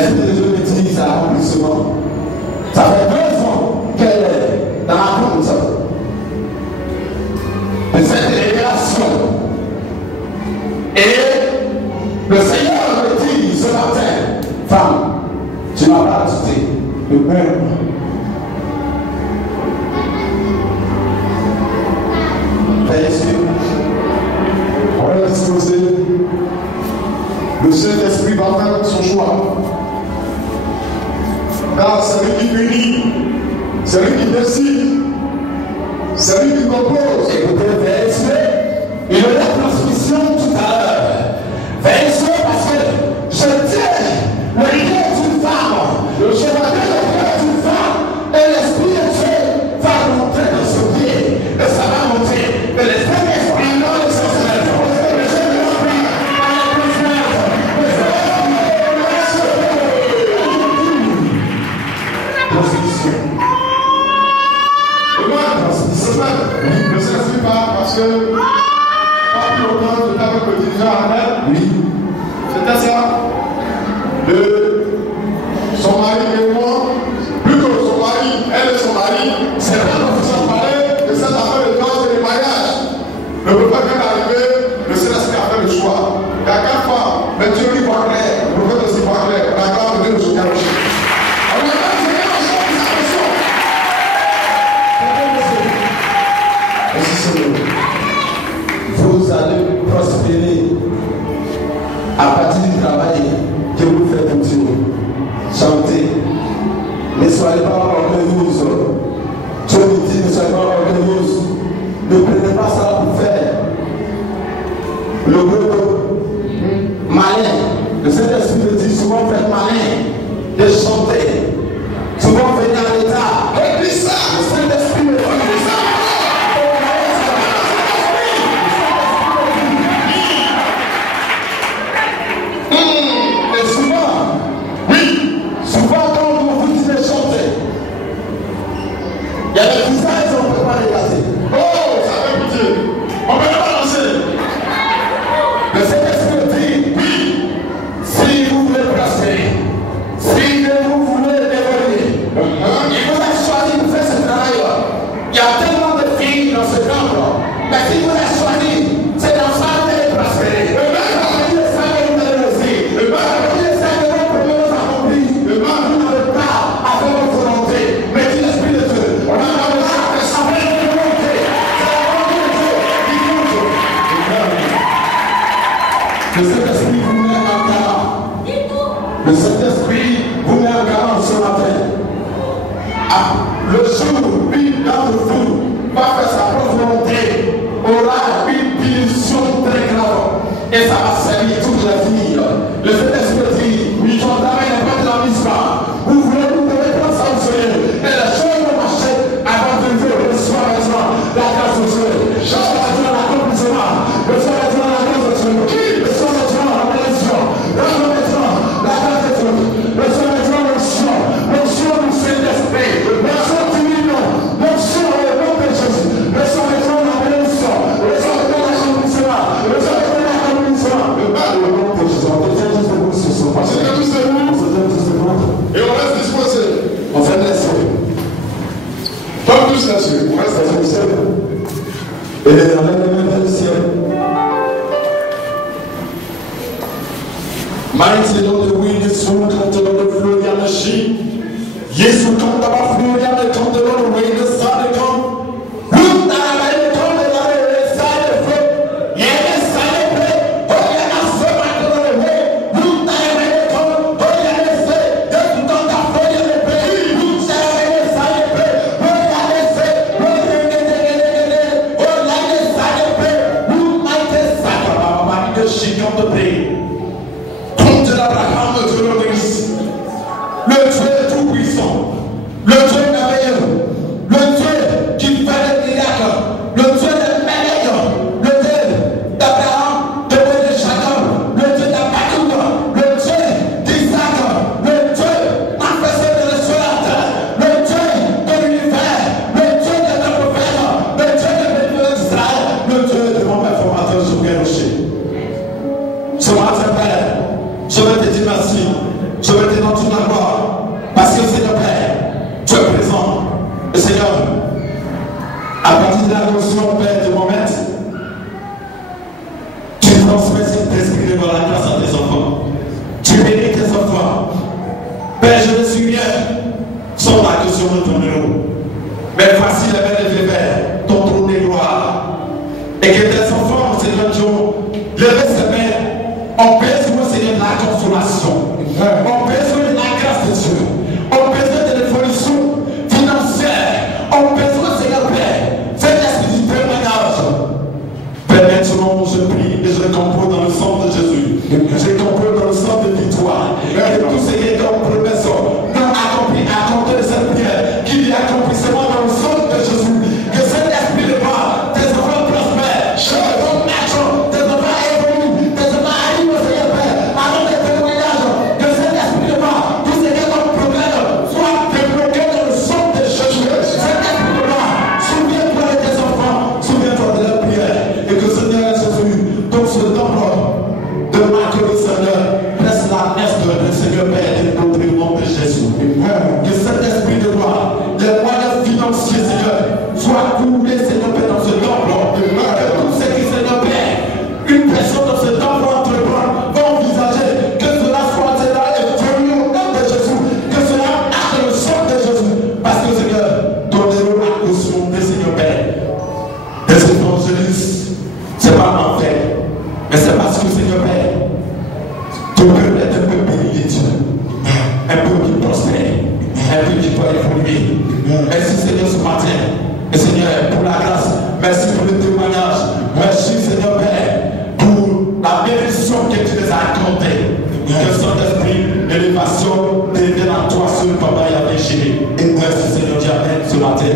L'esprit de Dieu utilise l'accomplissement. Ça fait 2 ans qu'elle est dans la compte de cette révélation. Et le Seigneur me dit ce matin, femme, tu n'as pas ajouté le même. On va disposer. Le Saint-Esprit va faire son choix. Car c'est lui qui punit, c'est lui qui décide, c'est lui qui compose. Écoutez, VSV, il y a la transmission tout à l'heure. VSV parce que je tiens le cœur d'une femme, je tiens le cœur d'une femme, et l'Esprit de Dieu va monter dans ce pied, et ça va monter. Et le Saint-Esprit, non, le Saint-Esprit. Ne s'explique pas parce que pas plus longtemps je t'avais que le dirigeant Ahmed, oui, c'était ça. Son mari et moi, plutôt son mari, elle et son mari, c'est là que nous sommes parlé de cette affaire de danse et de mariage. Ne peut pas bien arriver, le Céleste a fait le choix. Il y a 4 fois, mais Dieu lui voit clair, le prophète aussi voit clair, on a encore de nous soutenir. Vous allez prospérer à partir du travail que vous faites pour Dieu. Chantez. Ne soyez pas orgueilleuse. Dieu nous dit ne soyez pas orgueilleuse. Ne prenez pas ça pour faire le gros malin. Le Saint-Esprit me dit souvent faites malin de chanter. Souvent venez à l'état. Et puis ça, le Saint-Esprit me dit ça. Il y a des visages on ne peut pas les casser. Oh, ça fait pitié. On ne peut pas lancer. Le Saint-Esprit dit, oui, si vous voulez prospérer, si vous voulez évoluer, il vous a choisi de faire ce travail-là. Il y a tellement de filles dans ce camp-là. Mais si vous avez choisi, c'est dans ça que vous allez prospérer. C'est ça que vous allez réussir. C'est ça que vos problèmes s'accomplissent. Vous n'avez pas à faire votre volonté. Mais c'est l'Esprit de Dieu. On a le Saint-Esprit vous met en garant. Le Saint-Esprit vous met en garant ce matin. Le jour où l'une d'entre vous va faire sa propre volonté, aura une punition très grave. Et ça va servir toute la vie. Le Saint-Esprit dit, oui, ton travail n'est pas de la mise. Vous devez prendre ça au sérieux. Et la chose de marcher avant de vous recevoir la grâce au Seigneur. Je vais dire l'accomplissement. Je vais dire la grâce au Seigneur. Et on reste disposé. On fait laisser. Pas plus là-dessus. On reste disposé. Et dans la même ciel. Mighty Lord, the wind is soon come to the Florian machine. Yes, we come to the Florian, they come to the wind, the sun, they come. Look, now they come, they are the side of it. Yes, side of it. Oh, yeah, I'm so much on the way. Look, now they come, oh, yeah, they say. Yes, we come to the Florian, they pay. Look, now they side of it. Oh, yeah, they say. Oh, yeah, they side of it. Look, now they side of it. The sheep of the pain. Abraham de Dieu le Dieu tout-puissant, le Dieu merveilleux, le Dieu qui fait des miracles, le Dieu des merveilles, le Dieu d'Abraham, de Jacob, le Dieu d'Abacuc, le Dieu d'Isaac, le Dieu manifesté de l'Espagne, le Dieu de l'univers, le Dieu de prophètes, le Dieu de d'Israël, le Dieu de mon père formateur sur quel rocher. Ce matin, Père, je vais te dire merci. Je vais te dire transmets cet esprit de la grâce à tes enfants. Tu bénis tes enfants. Père, je me souviens, sont là que sur notre numéro. Mais voici les belles et vers ton trône de gloire. Et que tes enfants, Seigneur Dieu, levez ses mains, ont besoin, Seigneur, de la consolation. Ont besoin de la grâce de Dieu. Ont besoin de l'évolution financière. Ont besoin, Seigneur Père, cet esprit du témoignage. Père, maintenant, je prie et je compose dans le sang de Jésus. Je compose dans le sang de victoire. Et tout ce qui est comme promesse non accompli à compter de cette prière, qu'il y ait accomplissement dans le sang de Jésus. Que cet esprit de gloire, tes enfants prospèrent. Je donne l'action, tes enfants évoluent, tes enfants arrivent au Seigneur Père. Avant des témoignages, que cet esprit de gloire, tout ce qui est comme problème, soit débloqué dans le sang de Jésus. Cet esprit de gloire, souviens-toi de tes enfants, souviens-toi de leur prière. Et que Seigneur Jésus, dans ce temple de Marc le Seigneur, laisse la messe de Seigneur Père et notre nom de Jésus. Que cet esprit de gloire, les moyens financiers, Seigneur, soient coulés, Seigneur Père, dans ce temple. Que tous ceux qui, Seigneur Père, une personne dans ce temple entreprend, va envisager que cela soit, Seigneur, évolué au nom de Jésus. Que cela marche le sang de Jésus. Parce que, Seigneur, donnez-nous la caution de Seigneur Père. Des évangélistes, c'est pas en fait, mais c'est parce que, Seigneur Père, ton peuple est un peu béni de Dieu. Un peu qui prospère, un peu qui doit évoluer. Merci Seigneur ce matin. Et Seigneur pour la grâce. Merci pour le témoignage. Merci Seigneur Père pour la bénédiction que tu les as accordée. Que Saint-Esprit, l'élévation devienne à toi seul, Papa, et à déchirer. Et merci Seigneur Dieu, Amen ce matin.